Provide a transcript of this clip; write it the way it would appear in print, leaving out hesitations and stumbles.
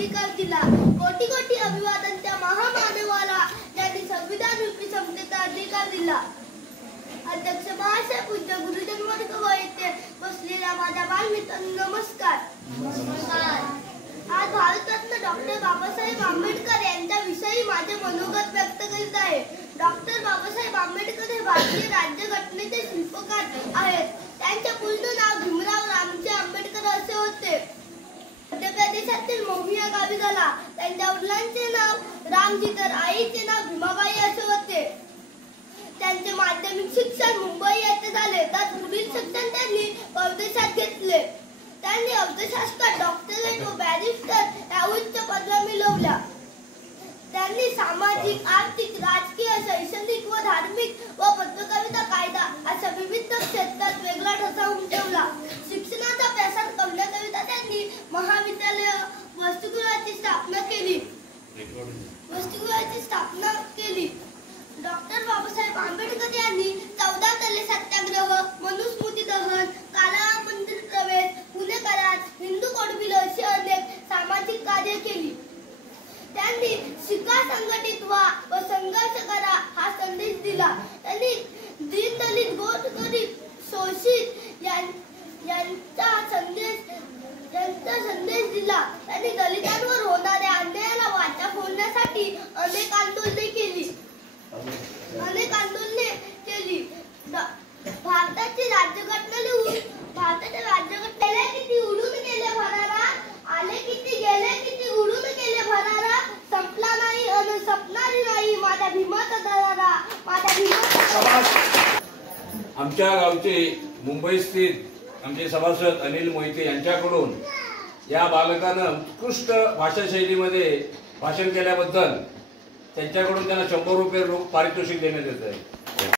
अधिकार दिला। कोटी कोटी अभिवादन त्या महामानवाला ज्यांनी संविधान रूपी समतेचा अधिकार दिला। अध्यक्ष महाशय, पूज्य गुरुजन वर्ग व येथे बसलेल्या माझ्या बालमित्रांनो नमस्कार। आज भारतरत्न डॉक्टर बाबासाहेब आंबेडकर यांच्याविषयी माझे मनोगत व्यक्त करीत आहे। डॉक्टर बाबासाहेब आंबेडकर हे भारतीय राज्यघटनेचे शिल्पकार आहेत। त्यांचे पूर्ण नाव भीमराव रामजी आंबेडकर असे होते। मध्य प्रदेशातील मोही या गावी झाला। त्यांच्या वडिलांचे नाव रामजी तर आईचे नाव भीमाबाई असे होते। त्यांचे माध्यमिक शिक्षण मुंबई येथे झाले, तर पुढील शिक्षण त्यांनी परदेशात घेतले। त्यांनी अर्थशास्त्रात डॉक्टरेट व बॅरिस्टर या उच्च पदव्या मिळवल्या। त्यांनी सामाजिक, आर्थिक, राजकीय, शैक्षणिक व धार्मिक व पत्रकारिता, कायदा अशा विविध क्षेत्रात वेगळा ठसा उमटवला। शिक्षणाचा प्रसार करण्याकरिता त्यांनी महाविद्यालय, वसतिगृहाची स्थापना केली। डॉक्टर बाबासाहेब आंबेडकर यांनी 14 कले सत्याग्रह, मनुस्मृती दहन, काला मंदिर प्रवेश, पुणे करार, हिंदू कोडबिल अशी अनेक सामाजिक कार्य केली। त्यांनी शिका, संघटित व्हा व संघर्ष करा हा संदेश दिला। त्यांनी दीन, दलित, गोरगरीब, शोषित यांचा संदेश दिला। त्यांनी दलितांवर होणाऱ्या अन्यायाला वाचा फोडण्यासाठी अनेक आंदोलने केली। भारताची राज्यघटना लिहून किती उडून गेले भरारा, आले किती गेले किती उडून गेले भरारा, संपला नाही अन संपणारी नाही माझ्या भीमाचा दरारा, माझ्या भीमाचा। आमच्या गावचे मुंबई स्थित आमचे सभासद अनिल मोहिते यांच्याकडून या बालकानं उत्कृष्ट भाषा शैलीमध्ये भाषण केल्याबद्दल त्यांच्याकडून त्यांना 100 रुपये पारितोषिक देण्यात येत आहे।